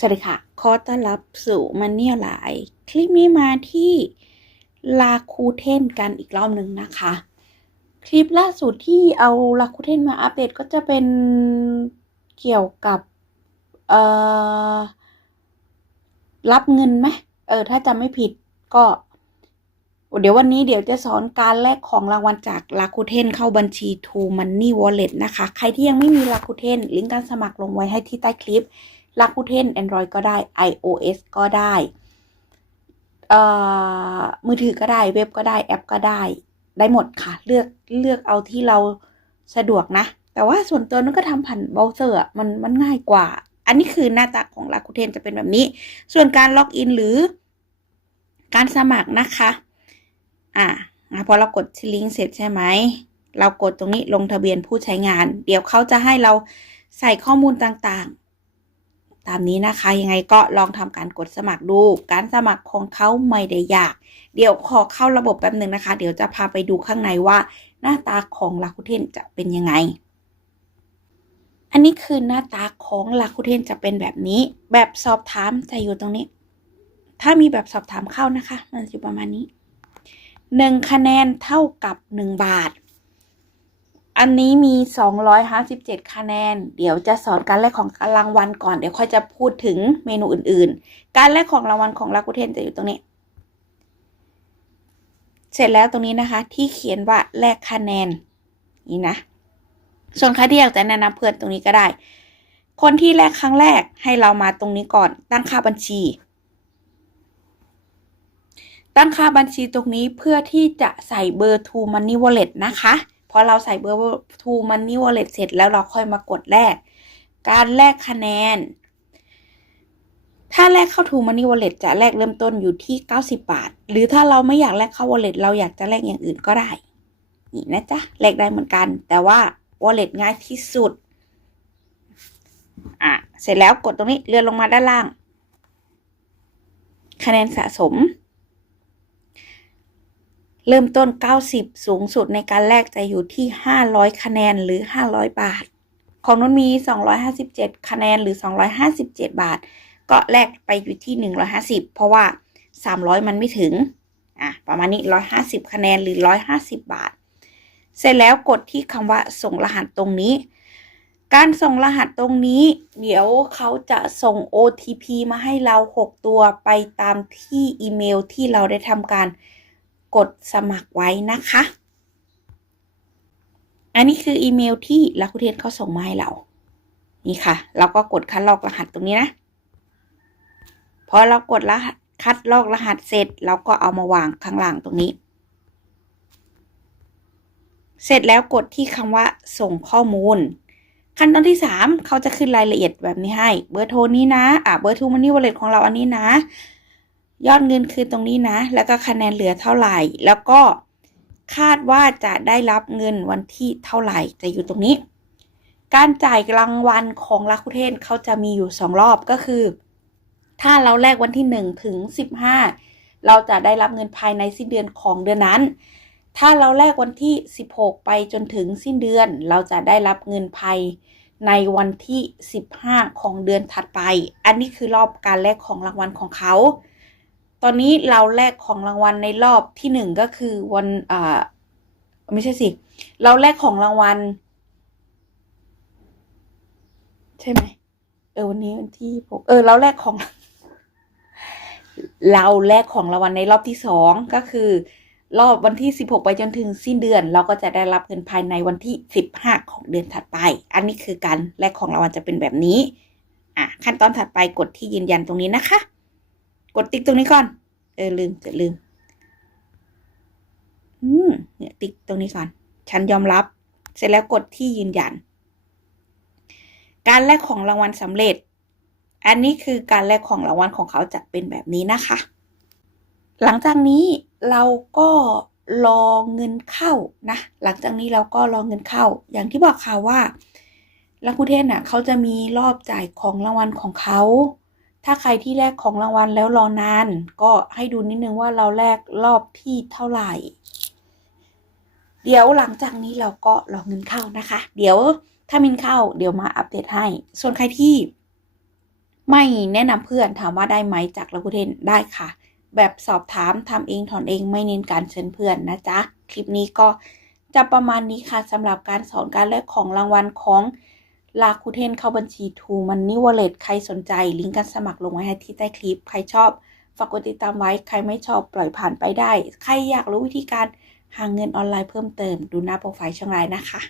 สวัสดีค่ะ ขอต้อนรับสู่มันเนี่ยหลาย คลิปนี้มาที่ลาคูเทนกันอีกรอบหนึ่งนะคะ คลิปล่าสุดที่เอาลาคูเทนมาอัปเดตก็จะเป็นเกี่ยวกับเอ่อรับเงินไหมเออ ถ้าจำไม่ผิดก็ เดี๋ยววันนี้เดี๋ยวจะสอนการแลกของรางวัลจากลาคูเทนเข้าบัญชี To Money Wallet นะคะ ใครที่ยังไม่มีลาคูเทนลิงก์การสมัครลงไว้ให้ที่ใต้คลิป ลาคูเทน Android ก็ได้ iOS ก็ได้เอ่อมือถือก็ได้เว็บก็ได้แอปก็ได้ ได้หมดค่ะ เลือกเลือกเอาที่เราสะดวกนะ แต่ว่าส่วนตัวนั้นก็ทำผ่านเบราว์เซอร์มันมันง่ายกว่า อันนี้คือหน้าตาของลาคูเทนจะเป็นแบบนี้ ส่วนการล็อกอินหรือการสมัครนะคะ อะพอเรากดที่ลิงก์เสร็จใช่ไหม เรากดตรงนี้ลงทะเบียนผู้ใช้งาน เดี๋ยวเขาจะให้เราใส่ข้อมูลต่าง ตามนี้นะคะ ยังไงก็ลองทำการกดสมัครดู การสมัครของเขาไม่ได้ยาก เดี๋ยวขอเข้าระบบแป๊บหนึ่งนะคะ เดี๋ยวจะพาไปดูข้างในว่า หน้าตาของลาคูเทนจะเป็นยังไง อันนี้คือหน้าตาของลาคูเทนจะเป็นแบบนี้ แบบสอบถามจะอยู่ตรงนี้ ถ้ามีแบบสอบถามเข้านะคะ มันจะอยู่ประมาณนี้หนึ่งคะแนนเท่ากับหนึ่งบาท อันนี้มีสองร้อยห้าสิบเจ็ดคะแนน เดี๋ยวจะสอนการแลกของรางวัลก่อน เดี๋ยวค่อยจะพูดถึงเมนูอื่นๆ การแลกของรางวัลของลากูเทนจะอยู่ตรงนี้ เสร็จแล้วตรงนี้นะคะ ที่เขียนว่าแลกคะแนน นี่นะ ส่วนใครที่อยากจะแนะนำเพื่อนตรงนี้ก็ได้ คนที่แลกครั้งแรกให้เรามาตรงนี้ก่อน ตั้งค่าบัญชี ตั้งค่าบัญชีตรงนี้เพื่อที่จะใส่เบอร์ To Money Wallet นะคะ พอเราใส่เบอร์ To Money Wallet เสร็จแล้วเราค่อยมากดแลกการแลกคะแนน ถ้าแลกเข้า To Money Wallet จะแลกเริ่มต้นอยู่ที่ 90 บาท หรือถ้าเราไม่อยากแลกเข้า Wallet เราอยากจะแลกอย่างอื่นก็ได้ นี่นะจ๊ะแลกได้เหมือนกัน แต่ว่า Wallet ง่ายที่สุดอะเสร็จแล้วกดตรงนี้เลื่อนลงมาด้านล่าง คะแนนสะสม เริ่มต้น 90 สูงสุดในการแลกจะอยู่ที่ 500 คะแนนหรือ 500 บาท ของนุ้นมี 257 คะแนนหรือ 257 บาท ก็แลกไปอยู่ที่ 150 เพราะว่า 300 มันไม่ถึง อะ ประมาณนี้ 150 คะแนนหรือ 150 บาท เสร็จแล้วกดที่คำว่าส่งรหัสตรงนี้ การส่งรหัสตรงนี้ เดี๋ยวเขาจะส่ง OTP มาให้เรา 6 ตัวไปตามที่อีเมลที่เราได้ทำการ กดสมัครไว้นะคะ อันนี้คืออีเมลที่ลักคุเทศเขาส่งมาให้เรา นี่ค่ะ เราก็กดคัดลอกรหัสตรงนี้นะพอเรากดรหัสคัดลอกรหัสเสร็จ เราก็เอามาวางข้างล่างตรงนี้ เสร็จแล้วกดที่คำว่าส่งข้อมูล ขั้นตอนที่ 3 เขาจะขึ้นรายละเอียดแบบนี้ให้ เบอร์โทรนี้นะ อะเบอร์ทรมันนี่วอลเล็ตของเราอันนี้นะ ยอดเงินคือตรงนี้นะ แล้วก็คะแนนเหลือเท่าไหร่ แล้วก็คาดว่าจะได้รับเงินวันที่เท่าไหร่จะอยู่ตรงนี้ การจ่ายรางวัลของลาคุเทนเขาจะมีอยู่ 2 รอบก็คือ ถ้าเราแลกวันที่ 1 ถึง 15 เราจะได้รับเงินภายในสิ้นเดือนของเดือนนั้น ถ้าเราแลกวันที่ 16 ไปจนถึงสิ้นเดือน เราจะได้รับเงินภายในวันที่ 15 ของเดือนถัดไป อันนี้คือรอบการแลกของรางวัลของเขา ตอนนี้เราแลกของรางวัลในรอบที่หนึ่งก็คือวันอ่าไม่ใช่สิ เราแลกของรางวัล ใช่ไหมเออวันนี้วันที่หกเออเราแลกของ เราแลกของรางวัลในรอบที่สองก็คือ รอบวันที่สิบหกไปจนถึงสิ้นเดือน เราก็จะได้รับเงินภายในวันที่สิบห้าของเดือนถัดไป อันนี้คือการแลกของรางวัลจะเป็นแบบนี้ อะขั้นตอนถัดไปกดที่ยืนยันตรงนี้นะคะ กดติ๊กตรงนี้ก่อน เออลืมจะลืม อืมเนี่ยติ๊กตรงนี้ก่อน ฉันยอมรับ เสร็จแล้วกดที่ยืนยัน การแลกของรางวัลสำเร็จ อันนี้คือการแลกของรางวัลของเขาจะเป็นแบบนี้นะคะ หลังจากนี้เราก็รอเงินเข้านะ หลังจากนี้เราก็รอเงินเข้า อย่างที่บอกค่ะว่าลักคุเทนน่ะเขาจะมีรอบจ่ายของรางวัลของเขา ถ้าใครที่แลกของรางวัลแล้วรอนาน ก็ให้ดูนิดนึงว่าเราแลกรอบที่เท่าไหร่ เดี๋ยวหลังจากนี้เราก็รอเงินเข้านะคะ เดี๋ยวถ้ามินเข้าเดี๋ยวมาอัปเดตให้ ส่วนใครที่ไม่แนะนำเพื่อนถามว่าได้ไหมจากลาคูเทนได้ค่ะ แบบสอบถามทำเองถอนเองไม่เน้นการเชิญเพื่อนนะจ๊ะ คลิปนี้ก็จะประมาณนี้ค่ะสำหรับการสอนการแลกของรางวัลของ ลาคูเทนเข้าบัญชีทูมันนี่วอลเล็ตใครสนใจ ลิงก์การสมัครลงไว้ให้ที่ใต้คลิป ใครชอบฝากกดติดตามไว้ ใครไม่ชอบปล่อยผ่านไปได้ ใครอยากรู้วิธีการหาเงินออนไลน์เพิ่มเติม ดูหน้าโปรไฟล์ช่องไลน์นะคะ